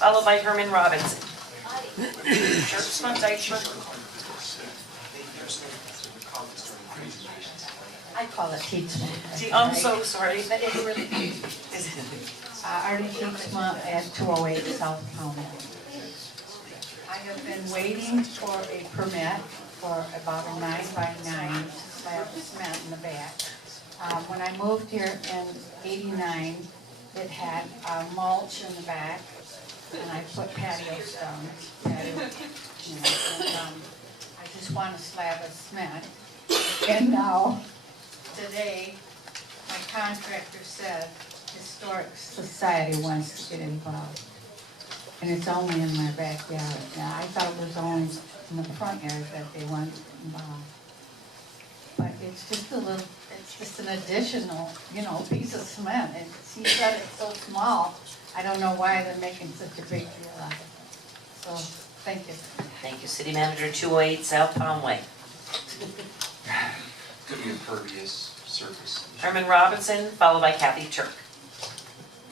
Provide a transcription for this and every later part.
followed by Herman Robinson. Church front, Deichmann. I call it Teachma. I'm so sorry. But it's really Artie Teachma at 208 South Palmer. I have been waiting for a permit for about a 9x9 slab of cement in the back. When I moved here in '89, it had mulch in the back, and I put patio stones, and I just want a slab of cement. And now, today, my contractor said Historic Society wants to get involved. And it's only in my backyard. Now, I thought it was only in the front yard that they wanted involved. But it's just a little, it's just an additional, piece of cement. And he said it's so small, I don't know why they're making such a big deal out of it. So, thank you. Thank you, City Manager, 208 South Palm Way. Could be impervious surface. Herman Robinson, followed by Kathy Turk.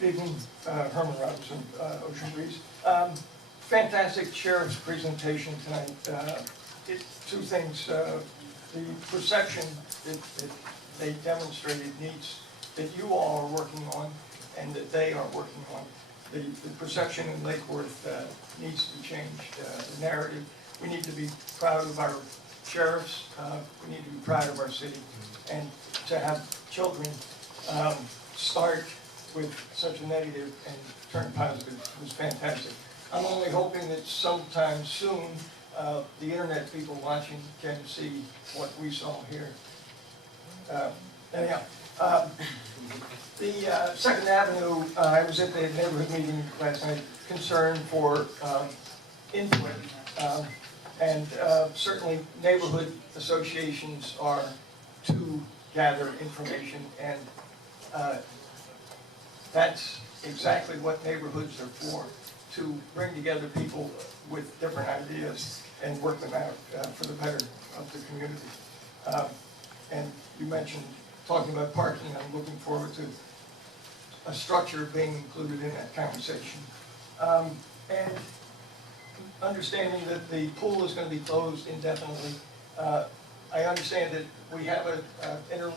Good evening, Herman Robinson, Ocean Breeze. Fantastic sheriff's presentation tonight. Two things, the perception that they demonstrated needs that you all are working on and that they are working on. The perception in Lake Worth needs to be changed. The narrative, we need to be proud of our sheriffs, we need to be proud of our city, and to have children start with such a negative and turn positive was fantastic. I'm only hoping that sometime soon the internet people watching can see what we saw here. Anyhow, the 2nd Avenue, I was at the neighborhood meeting last night, concerned for input. And certainly neighborhood associations are to gather information, and that's exactly what neighborhoods are for, to bring together people with different ideas and work them out for the better of the community. And you mentioned talking about parking. I'm looking forward to a structure being included in that conversation. And understanding that the pool is going to be closed indefinitely, I understand that we have an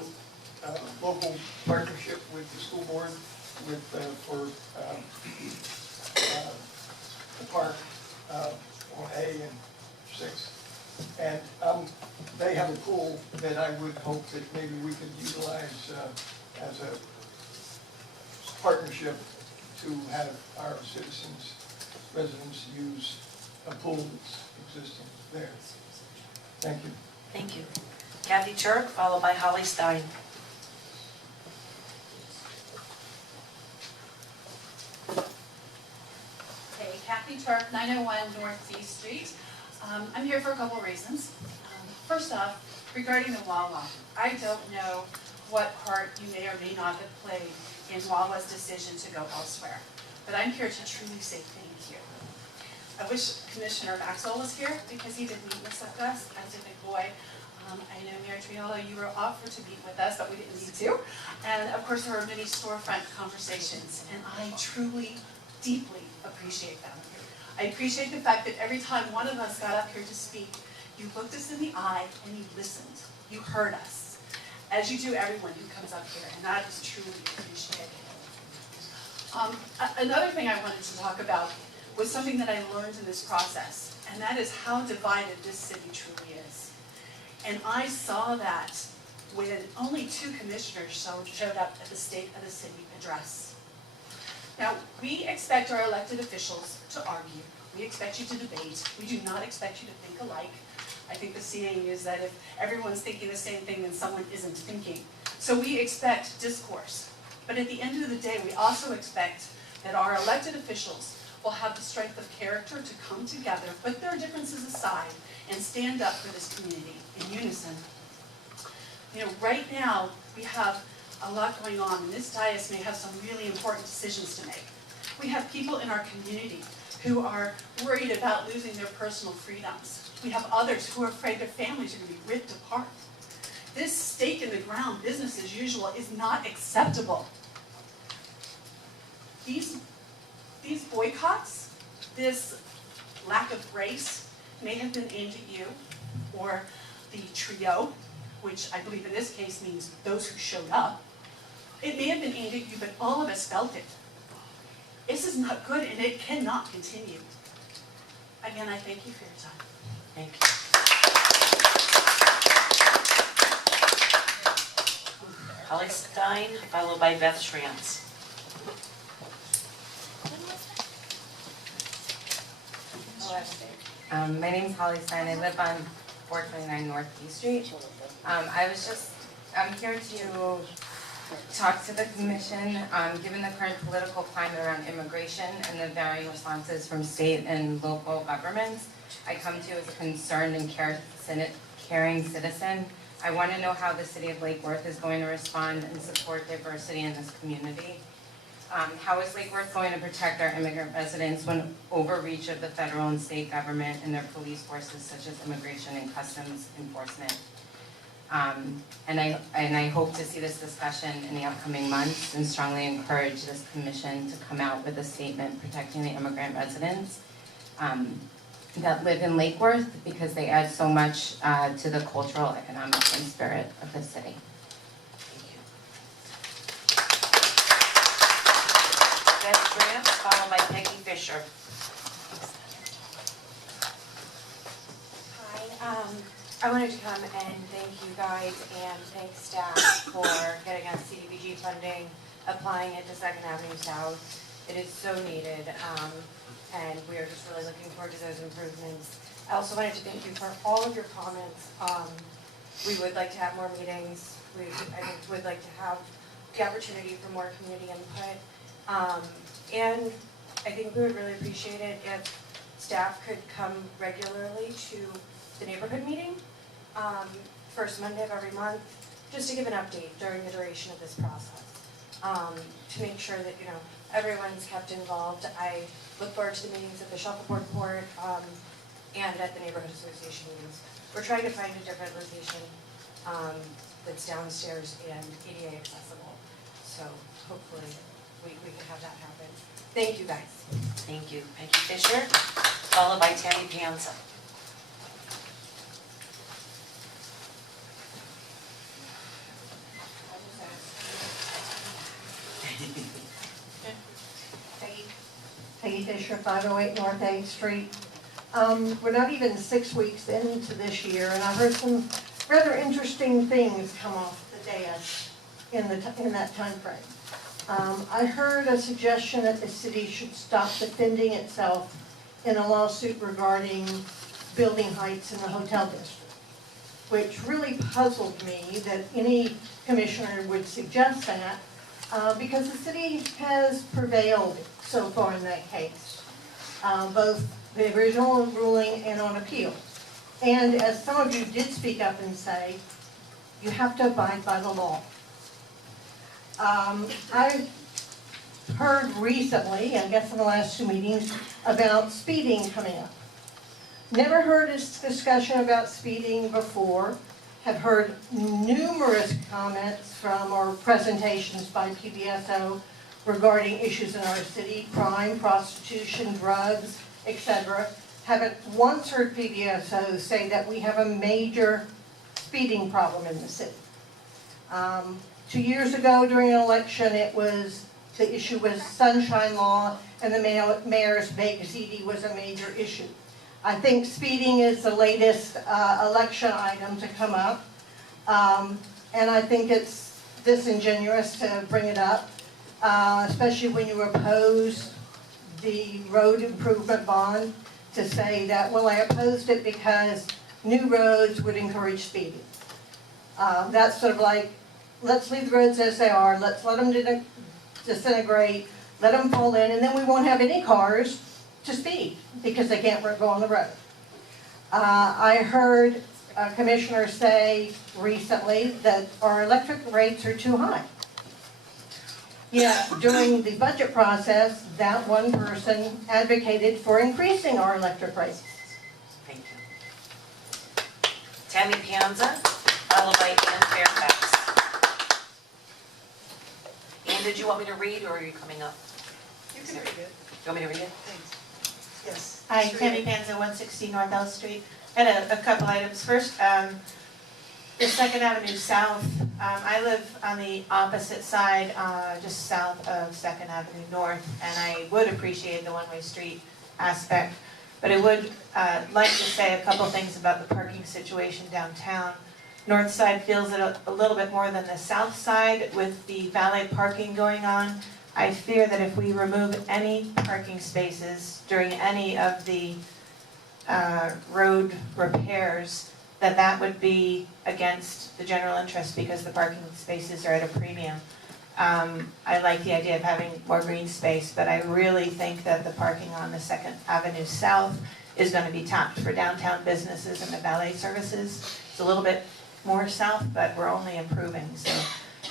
local partnership with the school board for the park on A and 6. And they have a pool that I would hope that maybe we could utilize as a partnership to have our citizens, residents use a pool that's existing there. Thank you. Thank you. Kathy Turk, followed by Holly Stein. Okay, Kathy Turk, 901 North D Street. I'm here for a couple of reasons. First off, regarding the Wawa, I don't know what part you may or may not have played in Wawa's decision to go elsewhere, but I'm here to truly say thank you. I wish Commissioner Maxwell was here because he did meet with us as a big boy. I know Mayor Triolo, you were offered to meet with us, but we didn't need to. And of course, there were many storefront conversations, and I truly, deeply appreciate them. I appreciate the fact that every time one of us got up here to speak, you looked us in the eye and you listened. You heard us, as you do everyone who comes up here, and that is truly appreciated. Another thing I wanted to talk about was something that I learned in this process, and that is how divided this city truly is. And I saw that when only 2 commissioners showed up at the State of the City address. Now, we expect our elected officials to argue. We expect you to debate. We do not expect you to think alike. I think the saying is that if everyone's thinking the same thing, then someone isn't thinking. So we expect discourse. But at the end of the day, we also expect that our elected officials will have the strength of character to come together, put their differences aside, and stand up for this community in unison. Right now, we have a lot going on, and this dais may have some really important decisions to make. We have people in our community who are worried about losing their personal freedoms. We have others who are afraid their families are going to be ripped apart. This stake in the ground, business as usual, is not acceptable. These boycotts this lack of grace may have been aimed at you, or the trio, which I believe in this case means those who showed up. It may have been aimed at you, but all of us felt it. This is not good, and it cannot continue. Again, I thank you for your time. Thank you. Holly Stein, followed by Beth Schranz. My name's Holly Stein. I live on 429 North E Street. I'm here to talk to the commission. Given the current political climate around immigration and the varying responses from state and local governments, I come to you as a concerned and caring citizen. I want to know how the city of Lake Worth is going to respond and support diversity in this community. How is Lake Worth going to protect our immigrant residents when overreach of the federal and state government and their police forces such as immigration and customs enforcement? And I hope to see this discussion in the upcoming months and strongly encourage this commission to come out with a statement protecting the immigrant residents that live in Lake Worth because they add so much to the cultural, economic, and spirit of the city. Beth Schranz, followed by Peggy Fisher. Hi, I wanted to come and thank you guys and thank staff for getting us CDBG funding, applying it to 2nd Avenue South. It is so needed, and we are just really looking forward to those improvements. I also wanted to thank you for all of your comments. We would like to have more meetings. I think would like to have the opportunity for more community input. And I think we would really appreciate it if staff could come regularly to the neighborhood meeting, first Monday of every month, just to give an update during the duration of this process, to make sure that, everyone's kept involved. I look forward to the meetings at the Shuffleboard Court, and at the neighborhood association meetings. We're trying to find a different location, that's downstairs and ADA accessible. So hopefully we can have that happen. Thank you guys. Thank you. Peggy Fisher, followed by Tammy Panza. Peggy Fisher, 508 North 8th Street. We're not even 6 weeks into this year, and I heard some rather interesting things come off the dais in that time frame. I heard a suggestion that the city should stop defending itself in a lawsuit regarding building heights in the hotel district, which really puzzled me that any commissioner would suggest that, because the city has prevailed so far in that case, both the original ruling and on appeal. And as some of you did speak up and say, you have to abide by the law. I heard recently, I guess in the last 2 meetings, about speeding coming up. Never heard a discussion about speeding before. Have heard numerous comments from or presentations by PBSO regarding issues in our city, crime, prostitution, drugs, etc. Haven't once heard PBSO say that we have a major speeding problem in the city. 2 years ago during an election, the issue was sunshine law, and the mayor's vacancy was a major issue. I think speeding is the latest election item to come up, and I think it's disingenuous to bring it up, especially when you oppose the road improvement bond, to say that, well, I opposed it because new roads would encourage speeding. That's sort of like, let's leave the roads as they are, let's let them disintegrate, let them fall in, and then we won't have any cars to speed because they can't go on the road. I heard a commissioner say recently that our electric rates are too high. Yet during the budget process, that one person advocated for increasing our electric rates. Thank you. Tammy Panza, followed by Ann Fairfax. Ann, did you want me to read, or are you coming up? You can read it. You want me to read it? Thanks. Yes. Hi, Tammy Panza, 160 North L Street. I had a couple items. First, the Second Avenue South, I live on the opposite side, just south of Second Avenue North, and I would appreciate the one-way street aspect. But I would like to say a couple things about the parking situation downtown. North side feels it a little bit more than the south side with the valet parking going on. I fear that if we remove any parking spaces during any of the road repairs, that would be against the general interest because the parking spaces are at a premium. I like the idea of having more green space, but I really think that the parking on the Second Avenue South is going to be tapped for downtown businesses and the valet services. It's a little bit more south, but we're only improving. So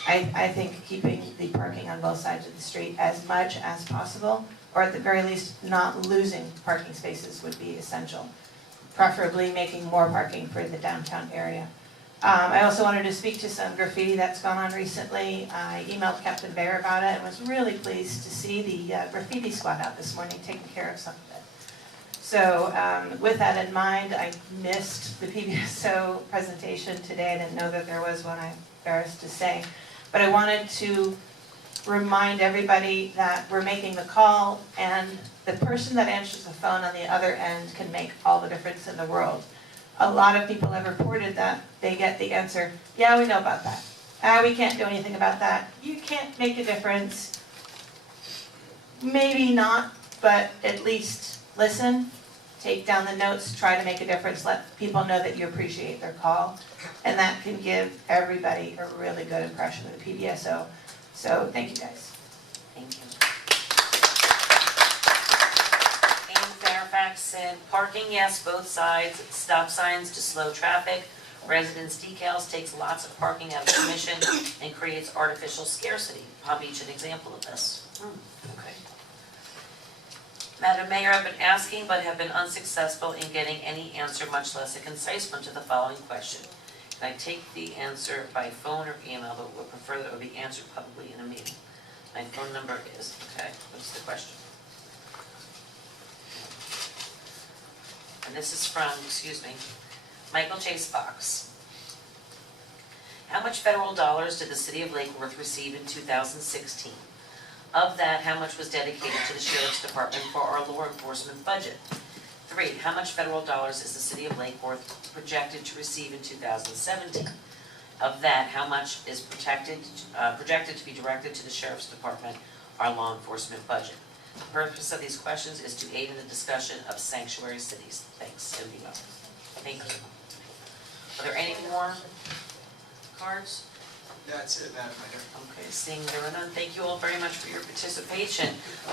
I think keeping the parking on both sides of the street as much as possible, or at the very least not losing parking spaces would be essential. Preferably making more parking for the downtown area. I also wanted to speak to some graffiti that's gone on recently. I emailed Captain Bear about it and was really pleased to see the graffiti squad out this morning taking care of some of it. So with that in mind, I missed the PBSO presentation today. I didn't know that there was one, I'm embarrassed to say. But I wanted to remind everybody that we're making the call, and the person that answers the phone on the other end can make all the difference in the world. A lot of people have reported that they get the answer, yeah, we know about that. We can't do anything about that. You can't make a difference. Maybe not, but at least listen, take down the notes, try to make a difference, let people know that you appreciate their call, and that can give everybody a really good impression of the PBSO. So thank you guys. Thank you. Ann Fairfax said, parking, yes, both sides, stop signs to slow traffic, residence decals takes lots of parking out of commission and creates artificial scarcity. Palm Beach, an example of this. Okay. Madam Mayor, I've been asking but have been unsuccessful in getting any answer, much less a concise one, to the following question. Can I take the answer by phone or email, but would prefer that it would be answered publicly in a meeting? My phone number is, okay, what's the question? And this is from, excuse me, Michael Chase Fox. How much federal dollars did the city of Lake Worth receive in 2016? Of that, how much was dedicated to the Sheriff's Department for our law enforcement budget? 3, how much federal dollars is the city of Lake Worth projected to receive in 2017? Of that, how much is projected to be directed to the Sheriff's Department, our law enforcement budget? The purpose of these questions is to aid in the discussion of sanctuary cities. Thanks, and be well. Thank you. Are there any more cards? That's it, Madam Mayor. Okay, seeing there are none, thank you all very much for your participation.